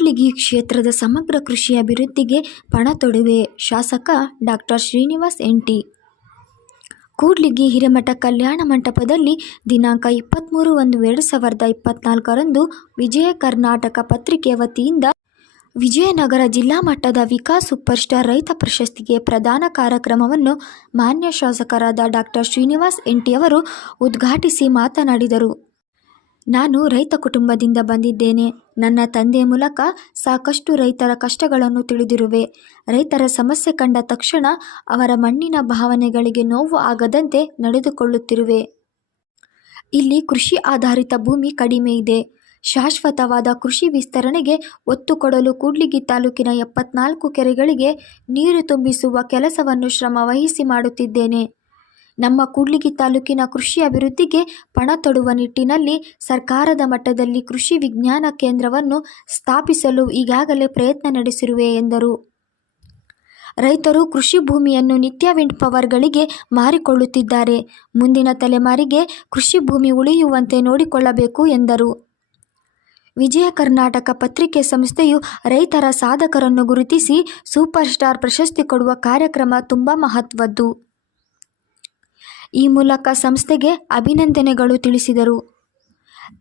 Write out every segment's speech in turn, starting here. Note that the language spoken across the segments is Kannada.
ಕೂಡ್ಲಿಗಿ ಕ್ಷೇತ್ರದ ಸಮಗ್ರ ಕೃಷಿ ಅಭಿವೃದ್ಧಿಗೆ ಪಣ ತೊಡುವೆ. ಶಾಸಕ ಡಾಕ್ಟರ್ ಶ್ರೀನಿವಾಸ್ ಎಂಟಿ ಕೂಡ್ಲಿಗಿ ಹಿರೇಮಠ ಕಲ್ಯಾಣ ಮಂಟಪದಲ್ಲಿ ದಿನಾಂಕ ಇಪ್ಪತ್ತ್ಮೂರು ಒಂದು ಎರಡು ಸಾವಿರದ ಇಪ್ಪತ್ತ್ನಾಲ್ಕರಂದು ವಿಜಯ ಕರ್ನಾಟಕ ಪತ್ರಿಕೆ ವತಿಯಿಂದ ವಿಜಯನಗರ ಜಿಲ್ಲಾ ಮಟ್ಟದ ವಿಕಾಸ್ ಸೂಪರ್ ಸ್ಟಾರ್ ರೈತ ಪ್ರಶಸ್ತಿಗೆ ಪ್ರದಾನ ಕಾರ್ಯಕ್ರಮವನ್ನು ಮಾನ್ಯ ಶಾಸಕರಾದ ಡಾಕ್ಟರ್ ಶ್ರೀನಿವಾಸ್ ಎಂಟಿ ಅವರು ಉದ್ಘಾಟಿಸಿ ಮಾತನಾಡಿದರು. ನಾನು ರೈತ ಕುಟುಂಬದಿಂದ ಬಂದಿದ್ದೇನೆ. ನನ್ನ ತಂದೆಯ ಮೂಲಕ ಸಾಕಷ್ಟು ರೈತರ ಕಷ್ಟಗಳನ್ನು ತಿಳಿದಿರುವೆ. ರೈತರ ಸಮಸ್ಯೆ ಕಂಡ ತಕ್ಷಣ ಅವರ ಮಣ್ಣಿನ ಭಾವನೆಗಳಿಗೆ ನೋವು ಆಗದಂತೆ ನಡೆದುಕೊಳ್ಳುತ್ತಿರುವೆ. ಇಲ್ಲಿ ಕೃಷಿ ಆಧಾರಿತ ಭೂಮಿ ಕಡಿಮೆ ಇದೆ. ಶಾಶ್ವತವಾದ ಕೃಷಿ ವಿಸ್ತರಣೆಗೆ ಒತ್ತು ಕೊಡಲು ಕೂಡ್ಲಿಗಿ ತಾಲೂಕಿನ ಎಪ್ಪತ್ನಾಲ್ಕು ಕೆರೆಗಳಿಗೆ ನೀರು ತುಂಬಿಸುವ ಕೆಲಸವನ್ನು ಶ್ರಮವಹಿಸಿ ಮಾಡುತ್ತಿದ್ದೇನೆ. ನಮ್ಮ ಕೂಡ್ಲಿಗಿ ತಾಲೂಕಿನ ಕೃಷಿ ಅಭಿವೃದ್ಧಿಗೆ ಪಣ ತೊಡುವ ನಿಟ್ಟಿನಲ್ಲಿ ಸರ್ಕಾರದ ಮಟ್ಟದಲ್ಲಿ ಕೃಷಿ ವಿಜ್ಞಾನ ಕೇಂದ್ರವನ್ನು ಸ್ಥಾಪಿಸಲು ಈಗಾಗಲೇ ಪ್ರಯತ್ನ ನಡೆಸಿರುವೆ ಎಂದರು. ರೈತರು ಕೃಷಿ ಭೂಮಿಯನ್ನು ನಿತ್ಯ ವಿಂಡ್ ಪವರ್ಗಳಿಗೆ ಮಾರಿಕೊಳ್ಳುತ್ತಿದ್ದಾರೆ. ಮುಂದಿನ ತಲೆಮಾರಿಗೆ ಕೃಷಿ ಭೂಮಿ ಉಳಿಯುವಂತೆ ನೋಡಿಕೊಳ್ಳಬೇಕು ಎಂದರು. ವಿಜಯ ಕರ್ನಾಟಕ ಪತ್ರಿಕೆ ಸಂಸ್ಥೆಯು ರೈತರ ಸಾಧಕರನ್ನು ಗುರುತಿಸಿ ಸೂಪರ್ ಸ್ಟಾರ್ ಪ್ರಶಸ್ತಿ ಕೊಡುವ ಕಾರ್ಯಕ್ರಮ ತುಂಬ ಮಹತ್ವದ್ದು. ಈ ಮೂಲಕ ಸಂಸ್ಥೆಗೆ ಅಭಿನಂದನೆಗಳು ತಿಳಿಸಿದರು.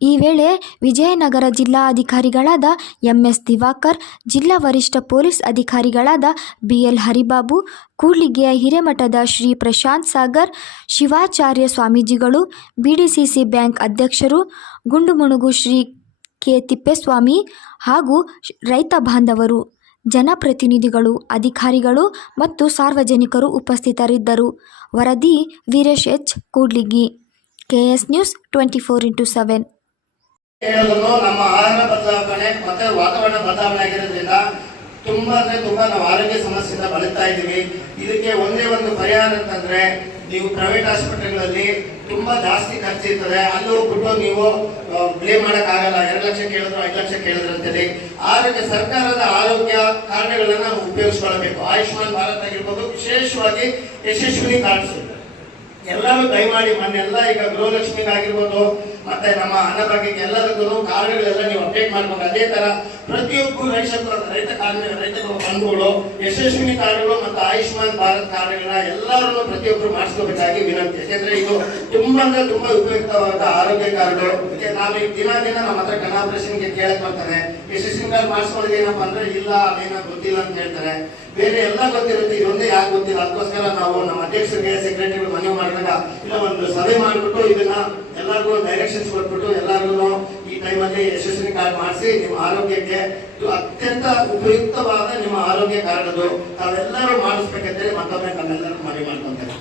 ಈ ವೇಳೆ ವಿಜಯನಗರ ಜಿಲ್ಲಾ ಅಧಿಕಾರಿಗಳಾದ ಎಂಎಸ್ ದಿವಾಕರ್, ಜಿಲ್ಲಾ ವರಿಷ್ಠ ಪೊಲೀಸ್ ಅಧಿಕಾರಿಗಳಾದ ಬಿಎಲ್ ಹರಿಬಾಬು, ಕೂಡ್ಲಿಗೆಯ ಹಿರೇಮಠದ ಶ್ರೀ ಪ್ರಶಾಂತ್ ಸಾಗರ್, ಶಿವಾಚಾರ್ಯ ಸ್ವಾಮೀಜಿಗಳು, ಬಿಡಿಸಿಸಿ ಬ್ಯಾಂಕ್ ಅಧ್ಯಕ್ಷರು, ಗುಂಡುಮುಣುಗು ಶ್ರೀ ಕೆ ತಿಪ್ಪೇಸ್ವಾಮಿ ಹಾಗೂ ರೈತ ಬಾಂಧವರು. ಜನಪ್ರತಿನಿಧಿಗಳು, ಅಧಿಕಾರಿಗಳು ಮತ್ತು ಸಾರ್ವಜನಿಕರು ಉಪಸ್ಥಿತರಿದ್ದರು. ವರದಿ Veeresh H. Kudligi, KS news twenty four into seven. ನಮ್ಮ ಆಹಾರ ಬದಲಾವಣೆ ಮತ್ತೆ ವಾತಾವರಣ ಬದಲಾವಣೆ ಆಗಿರೋದ್ರಿಂದ ತುಂಬಾ ಅಂದ್ರೆ ತುಂಬಾ ನಾವು ಆರೋಗ್ಯ ಸಮಸ್ಯೆಯಿಂದ ಬಳಲ್ತಾ ಇದ್ದೀವಿ. ಇದಕ್ಕೆ ಒಂದೇ ಒಂದು ಪರಿಹಾರ ಅಂತಂದ್ರೆ ನೀವು ಪ್ರೈವೇಟ್ ಆಸ್ಪತ್ರೆಗಳಲ್ಲಿ ತುಂಬಾ ಜಾಸ್ತಿ ಖರ್ಚಿರ್ತದೆ. ಅಲ್ಲಿ ಹೋಗ್ಬಿಟ್ಟು ನೀವು ಬ್ಲೇಮ್ ಮಾಡಕ್ ಆಗಲ್ಲ ಎರಡು ಲಕ್ಷ ಕೇಳಿದ್ರು, ಐದು ಲಕ್ಷ ಕೇಳಿದ್ರು ಅಂತೇಳಿ. ಆರೋಗ್ಯ ಸರ್ಕಾರದ ಆರೋಗ್ಯ ಕಾರ್ಡ್ಗಳನ್ನ ನಾವು ಉಪಯೋಗಿಸ್ಕೊಳ್ಬೇಕು. ಆಯುಷ್ಮಾನ್ ಭಾರತ್ ಆಗಿರ್ಬೋದು, ವಿಶೇಷವಾಗಿ ಯಶಸ್ವಿನಿ ಕಾರ್ಡ್ಸ್ ಎಲ್ಲರೂ ದಯಮಾಡಿ ಮೊನ್ನೆಲ್ಲ ಈಗ ಗೃಹಲಕ್ಷ್ಮಿಗಾಗಿರ್ಬೋದು ಮತ್ತೆ ನಮ್ಮ ಅನ್ನ ಬಗ್ಗೆ ಎಲ್ಲದಕ್ಕೂ ಕಾರ್ಡ್ಗಳೆಲ್ಲ ನೀವು ಅಪ್ಡೇಟ್ ಮಾಡ್ಬೇಕು. ಅದೇ ತರ ಪ್ರತಿಯೊಬ್ಬರು ರೈತರ ರೈತ ಕಾರ್ಮಿಕ ರೈತ ಬಂಧುಗಳು, ಯಶಸ್ವಿನಿ ಕಾರ್ಡ್ಗಳು ಮತ್ತು ಆಯುಷ್ಮಾನ್ ಭಾರತ್ ಕಾರ್ಡ್ಗಳನ್ನ ಎಲ್ಲರೂ ಪ್ರತಿಯೊಬ್ಬರು ಮಾಡಿಸ್ಕೋಬೇಕಾಗಿ ವಿನಂತಿ. ಯಾಕೆಂದ್ರೆ ಇದು ತುಂಬಾ ಅಂದ್ರೆ ತುಂಬಾ ಉಪಯುಕ್ತವಾದ ಆರೋಗ್ಯ ಕಾರ್ಡ್ ನಾವು ಈಗ ದಿನ ದಿನ ನಮ್ಮ ಹತ್ರ ಕಣ್ಣು ಆಪರೇಷನ್ಗೆ ಕೇಳಕ್ ಬರ್ತಾರೆ. ಯಶಸ್ವಿನಿ ಕಾರ್ಡ್ ಮಾಡಿಸ್ಕೊಳ್ಳೋದು ಏನಪ್ಪ ಅಂದ್ರೆ, ಇಲ್ಲ, ಅದೇನೋ ಗೊತ್ತಿಲ್ಲ ಅಂತ ಹೇಳ್ತಾರೆ. ಬೇರೆ ಎಲ್ಲ ಗೊತ್ತಿರುತ್ತೆ, ಇದೊಂದೇ ಯಾಕೆ ಗೊತ್ತಿಲ್ಲ. ಅದಕ್ಕೋಸ್ಕರ ನಾವು ನಮ್ಮ ಅಧ್ಯಕ್ಷರಿಗೆ ಸೆಕ್ರೆಟರಿ ಮನವಿ ಮಾಡಿದಾಗ, ಇಲ್ಲ, ಒಂದು ಸಭೆ ಮಾಡಿಬಿಟ್ಟು ಇದನ್ನ ಎಲ್ಲರಿಗೂ ಡೈರೆಕ್ಷನ್ಸ್ ಕೊಟ್ಬಿಟ್ಟು ಎಲ್ಲರಿಗೂ ಈ ಟೈಮಲ್ಲಿ ಯಶಸ್ವಿನಿ ಕಾರ್ಡ್ ಮಾಡಿಸಿ ನಿಮ್ಮ ಆರೋಗ್ಯಕ್ಕೆ ಇದು ಅತ್ಯಂತ ಉಪಯುಕ್ತವಾದ ನಿಮ್ಮ ಆರೋಗ್ಯ ಕಾರ್ಡ್ ಅದು. ತಾವೆಲ್ಲರೂ ಮಾಡಿಸ್ಬೇಕಂತೇಳಿ ಮತ್ತೊಮ್ಮೆ ತಮ್ಮೆಲ್ಲರೂ ಮನವಿ ಮಾಡ್ಕೊಂತಾರೆ